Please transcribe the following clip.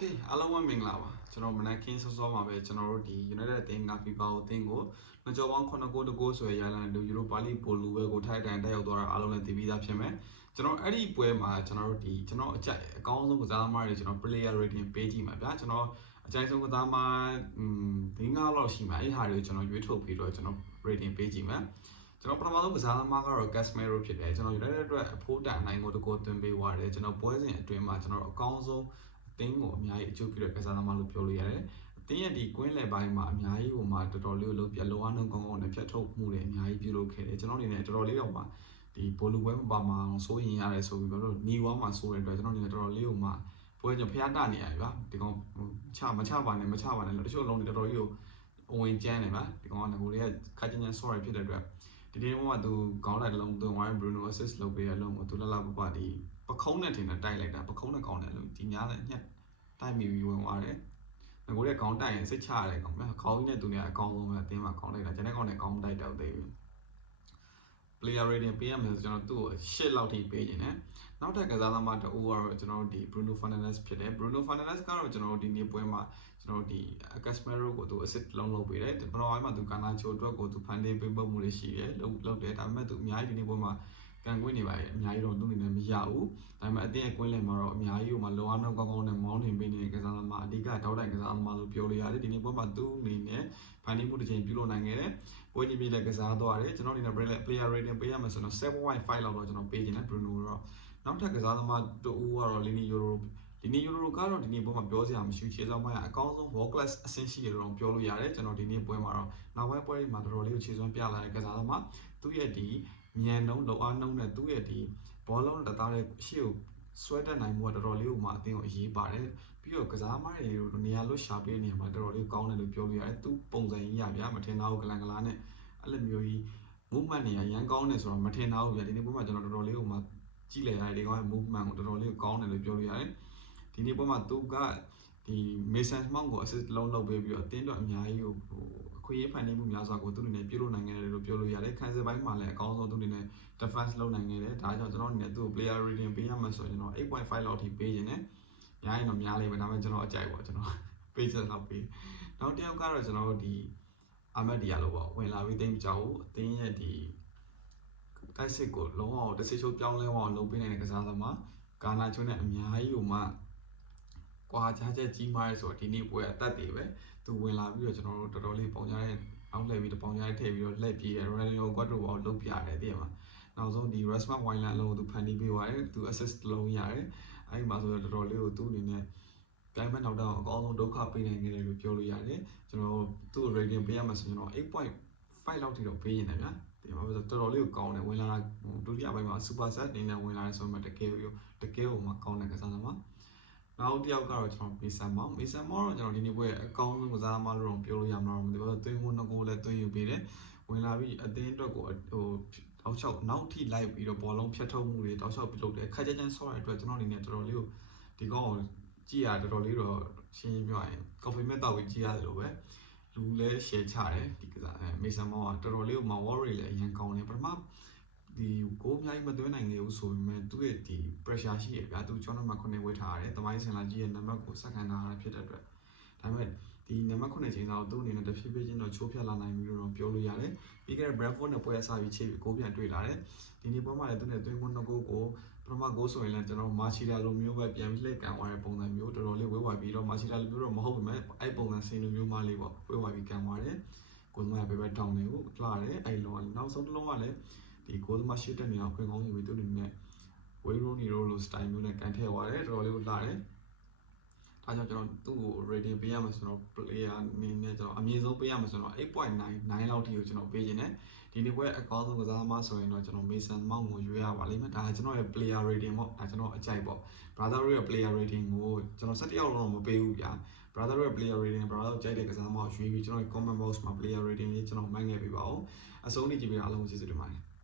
เคအားလုံးပဲမင်္ဂလာပါကျွန်တော်မနက်ခင်းစောစောမှာပဲကျွန်တော်တို့ဒီ United အသင်းက FIFA ကိုအသင်းကိုငကြောပေါင်း9ဂိုးတဂိုးဆိုရရလန်တို့ Europa League ပိုလူပဲကိုထိုက်တန်တက်ရောက်သွားတာအားလုံးလည်းသိပြီးသားဖြစ်မယ်ကျွန်တော်အဲ့ဒီပွဲမှာကျွန်တော်တို့ဒီကျွန်တော်အကြိုက်အကောင်းဆုံးကစားသမားတွေကျွန်တော် player rating ပေးကြည့်မှာဗျာကျွန်တော်အကြိုက်ဆုံးကစားသမားอืม၄၅လောက်ရှိမှာအဲ့ဟာတွေကိုကျွန်တော်ရွေးထုတ်ပြီးတော့ကျွန်တော် rating ပေးကြည့်မှာကျွန်တော်ပထမဆုံးကစားသမားကတော့ Casemiro ဖြစ်တယ်ကျွန်တော် United အတွက်အဖိုးတန်အနိုင်ကိုတကိုသွင်းပေးသွားတယ်ကျွန်တော်ပွဲစဉ်အတွင်းမှာကျွန်တော်အကောင်းဆုံး အသင်းကိုအများကြီးအကျိုးပြုတဲ့ကစားသမားလို့ပြောလို့ရတယ်အသင်းရဲ့ဒီကွင်းလယ်ပိုင်းမှာအများကြီးဟိုမှာတော်တော်လေးကိုလုံးပြလောအားနှုန်းကောင်းကောင်းနဲ့ဖြတ်ထုတ်မှုတွေအများကြီးပြုလုပ်ခဲ့တယ်ကျွန်တော်အနေနဲ့တော်တော်လေးတော့ပါဒီဘောလူပွဲမပါမအောင်စိုးရင်ရတယ်ဆိုပြီးတော့ညီဝါမှာစိုးရတဲ့အတွက်ကျွန်တော်အနေနဲ့တော်တော်လေးကိုမှပွဲကြောင့်ဖျားတနေရတယ်ဗျာဒီကောင်ချမချပါနဲ့မချပါနဲ့လို့တချို့လုံးတွေတော်တော်ကြီးကိုအဝင်ကျန်းနေပါဒီကောင်ကငကိုတွေကခါချင်းချင်း sorry ဖြစ်တဲ့အတွက်ဒီဒီမှာသူခေါင်းလိုက်တစ်လုံးသွင်းသွားရင် Bruno assist လုပ်ပေးရလုံးကိုသူလလပပဒီ ပခုံးနဲ့ထင်တယ်တိုက်လိုက်တာပခုံးနဲ့ကောင်းတယ်လို့ဒီညာနဲ့ညက်တိုက်မိပြီးဝင်သွားတယ်ငကိုတွေကခေါင်းတိုက်ရင်စိတ်ချရတယ်ကောင်ဗျာခေါင်းကြီးနဲ့သူနေအကောင်းဆုံးပဲအတင်းမှာခေါင်းလိုက်တာကျန်တဲ့ကောင်နဲ့ခေါင်းတိုက်တော့သေးဘူး player rating ပေးရမယ်ဆိုကျွန်တော်သူ့ကို8လောက်ထိပေးခြင်းနဲ့နောက်ထပ်ကစားသမားတအိုးကတော့ကျွန်တော်တို့ဒီ Bruno Fernandes ဖြစ်တယ် Bruno Fernandes ကတော့ကျွန်တော်တို့ဒီနေ့ပွဲမှာကျွန်တော်တို့ဒီ Casemiro ကိုသူ assist လုံးလုပ်ပေးတယ်ဘယ်တော့မှသူကာနာချိုအတွက်ကိုသူဖန်တီးပေးဖို့မှုတွေရှိတယ်လုပ်လုပ်တယ်ဒါပေမဲ့သူအများကြီးဒီနေ့ပွဲမှာ ကန်ကွင်းနေပါရဲ့အများကြီးတော့သူ့အနေနဲ့မရဘူးဒါပေမဲ့အတင်းအကွင်းလည်မှာတော့အများကြီးဟိုမှာလောအားနှုန်းကောင်းကောင်းနဲ့မောင်းနေပေးနေတဲ့ကစားသမားအဓိကတောက်တိုင်ကစားသမားလို့ပြောလို့ရတယ်ဒီနေ့ပွဲမှာသူ့အနေနဲ့ဖန်တီးမှုတစ်ချိန်ပြုလုပ်နိုင်ခဲ့တယ်ပွဲကြီးပြည်လည်းကစားသွားတယ်ကျွန်တော်အနေနဲ့ player rating ပေးရမယ်ဆိုတော့7.5လောက်တော့ကျွန်တော်ပေးခြင်းနဲ့ Bruno တော့နောက်ထပ်ကစားသမားတူဦးကတော့ Lini Euro ဒီနေ့ Euro ကတော့ဒီနေ့ပွဲမှာပြောစရာမရှိခြေစောင်းပိုင်းကအကောင်းဆုံး world class အဆင့်ရှိတယ်လို့ပြောလို့ရတယ်ကျွန်တော်ဒီနေ့ပွဲမှာတော့နောက်ပိုင်းပွဲတွေမှာတော်တော်လေးကိုခြေစွမ်းပြလာတဲ့ကစားသမားသူ့ရဲ့ဒီ မြန်နှုံးလောအားနှုံးနဲ့သူ့ရဲ့ဒီဘောလုံးတသားတဲ့ရှေ့ကိုဆွဲတက်နိုင်မှုကတော်တော်လေးကိုမှအသင်းကိုအရေးပါတယ်ပြီးတော့ကစားသမားတွေနေရာလို့ရှာပေးနေမှာတော်တော်လေးကောင်းတယ်လို့ပြောလို့ရတယ်သူပုံစံကြီးရဗျာမထင်တော့ကလန်ကလာနဲ့အဲ့လိုမျိုးကြီး movement နေရရန်ကောင်းတယ်ဆိုတော့မထင်တော့ဘူးဗျာဒီနေ့ပွဲမှာကျွန်တော်တော်တော်လေးကိုမှကြည့်လေရတယ်ဒီကောင်ရဲ့ movement ကိုတော်တော်လေးကိုကောင်းတယ်လို့ပြောလို့ရတယ်ဒီနေ့ပွဲမှာသူကဒီ Mason Mount ကို assist လုံးလုပ်ပေးပြီးတော့အတင်းတော့အများကြီးကိုဟိုအ ခွင့်အရေးဖန်တီးမှုများစွာကိုသူအနေနဲ့ပြုလုပ်နိုင်ခဲ့တယ်လို့ပြောလို့ရတယ်ခံစစ်ပိုင်းမှာလည်းအကောင်းဆုံးသူအနေနဲ့ defense လုပ်နိုင်ခဲ့တယ်ဒါကြောင့်ကျွန်တော်အနေနဲ့သူ့ player rating ပေးရမှာဆိုရင်ကျွန်တော်8.5လောက်ထိပေးခြင်းနဲ့များရင်တော့များလိမ့်မယ်ဒါပေမဲ့ကျွန်တော်အကြိုက်ပေါ့ကျွန်တော်ပေးချက်လောက်ပေးနောက်တစ်ယောက်ကတော့ကျွန်တော်တို့ဒီအာမတ်ဒီယာလို့ပေါ့ဝင်လာပြီးတိတ်မကြောက်ဘူးအတင်းရဲ့ဒီတိုက်စစ်ကိုလုံးဝတစ်စိချိုးပြောင်းလဲအောင်လုပ်ပေးနေတဲ့ကစားသမားကာနာချိုးနဲ့အများကြီးဟိုမှ ကွာခြားချက်ကြီးမားရဲဆိုတော့ဒီနေ့ပွဲအသက်တွေပဲသူဝင်လာပြီးတော့ကျွန်တော်တို့တော်တော်လေးပုံကြတဲ့အောင်လှည့်ပြီးတော့ပုံကြတဲ့ထည့်ပြီးတော့လက်ပြေးတယ် Ronaldo Quadro ဘောလုံးပြရတယ်တည်မှာနောက်ဆုံးဒီ Rasmus Hojlund အလုံးကိုသူဖန်တီးပေးသွားတယ်သူ assist လုံးရတယ်အဲ့ဒီမှာဆိုတော့တော်တော်လေးကိုသူ့အနေနဲ့ပြိုင်မဲ့နောက်တော့အကောင်းဆုံးဒုက္ခပေးနိုင်ခဲ့တယ်လို့ပြောလို့ရတယ်ကျွန်တော်သူ့ rating ပေးရမှာဆိုရင်တော့8.5လောက်ထိတော့ပေးရင်လည်းဗျာဒီမှာဆိုတော်တော်လေးကိုကောင်းတယ်ဝင်လာတာဒုတိယပိုင်းမှာ super set အနေနဲ့ဝင်လာတယ်ဆိုမှတကယ်ကိုတကယ်ကိုမှကောင်းတဲ့ကစားသမား နောက်တစ်ယောက်ကတော့ကျွန်တော်မေဆန်မောင်မေဆန်မောင်တော့ကျွန်တော်ဒီနေ့ပွဲအကောင်းဆုံးကစားသမားလို့တော့ပြောလို့ရမှာတော့မသိဘူးသွင်းမှုနှစ်ကိုလည်းသွင်းယူပေးတယ်ဝင်လာပြီးအသင်းအတွက်ကိုဟိုတောက်လျှောက်နောက်ထိလိုက်ပြီးတော့ဘောလုံးဖြတ်ထုတ်မှုတွေတောက်လျှောက်ပြုလုပ်တယ်ခက်ကြမ်းကြမ်းဆော့ရတဲ့အတွက်ကျွန်တော်အနေနဲ့တော်တော်လေးကိုဒီကောင်ကိုကြည့်ရတော်တော်လေးတော့ရှင်းရှင်းပြောရရင် coffee မဲ့တောက်ပြီးကြည့်ရတယ်လို့ပဲလူလည်း share ချတယ်ဒီကစားအဲမေဆန်မောင်ကတော်တော်လေးကိုမ worry လည်းအရင်ကောင်းတယ်ပထမ ဒီကိုအများကြီးမသွင်းနိုင်ခဲ့ဘူးဆိုပေမဲ့သူ့ရဲ့ဒီ pressure ရှိရဗျာသူကျောင်းနံပါတ်9ဝေးထားရတယ်တမိုင်းစင်လာကြီးရဲ့နံပါတ်ကိုစက္ကန့်ထားရဖြစ်တဲ့အတွက်ဒါပေမဲ့ဒီနံပါတ်9ချိန်စာကိုသူ့အနေနဲ့တဖြည်းဖြည်းချင်းတော့ချိုးဖျက်လာနိုင်ပြီလို့တော့ပြောလို့ရတယ်ပြီးခဲ့တဲ့ Bradford နဲ့ပွဲအစားပြီးချိန်ပြီးကိုပြန်တွေ့လာတယ်ဒီနေ့ပွဲမှာလည်းသူနဲ့သွင်းမှုနှစ်ကိုကိုပထမကိုဆိုရင်လည်းကျွန်တော်မာချီလာလိုမျိုးပဲပြန်ပြီးလှည့်ကန်သွားတဲ့ပုံစံမျိုးတော်တော်လေးဝေးဝါပြီးတော့မာချီလာလိုမျိုးတော့မဟုတ်ပါဘူးအဲ့ပုံစံစင်လိုမျိုးမှလေးပေါ့ဝေးဝါပြီးကန်သွားတယ်ကိုယ်ကပဲပဲတောင်းနေကိုလှတယ်အဲ့လုံးနောက်ဆုံးတစ်လုံးကလည်း ဒီကိုယ်သမားရှိတဲ့နေရာခွင့်ကောင်းယူပြီးသူအနေနဲ့ဝေးရိုးနီရိုလိုစတိုင်မျိုးနဲ့ကန်ထည့်သွားတယ်တော်တော်လေးကိုလှတယ်ဒါကြောင့်ကျွန်တော်သူ့ကို rating ပေးရမှာဆိုတော့ player အနေနဲ့ကျွန်တော်အမြင့်ဆုံးပေးရမှာဆိုတော့8.99လောက်ထိကိုကျွန်တော်ပေးခြင်းနဲ့ဒီနေ့ပွဲအကောင်းဆုံးကစားသမားဆိုရင်တော့ကျွန်တော် Mason Mount ကိုရွေးရပါလိမ့်မယ်ဒါကကျွန်တော်ရဲ့ player rating ပေါ့ဒါကျွန်တော်အကြိုက်ပေါ့ brother ရဲ့ player rating ကိုကျွန်တော်17ယောက်လုံးမပေးဘူးဗျာ brother ရဲ့ player rating brother ကြိုက်တဲ့ကစားသမားကိုရွေးပြီးကျွန်တော် comment box မှာ player rating လေးကျွန်တော်မှန်းခဲ့ပေးပါဦးအဆုံးထိကြည့်ပြီးအားလုံးကျေးဇူးတင်ပါတယ်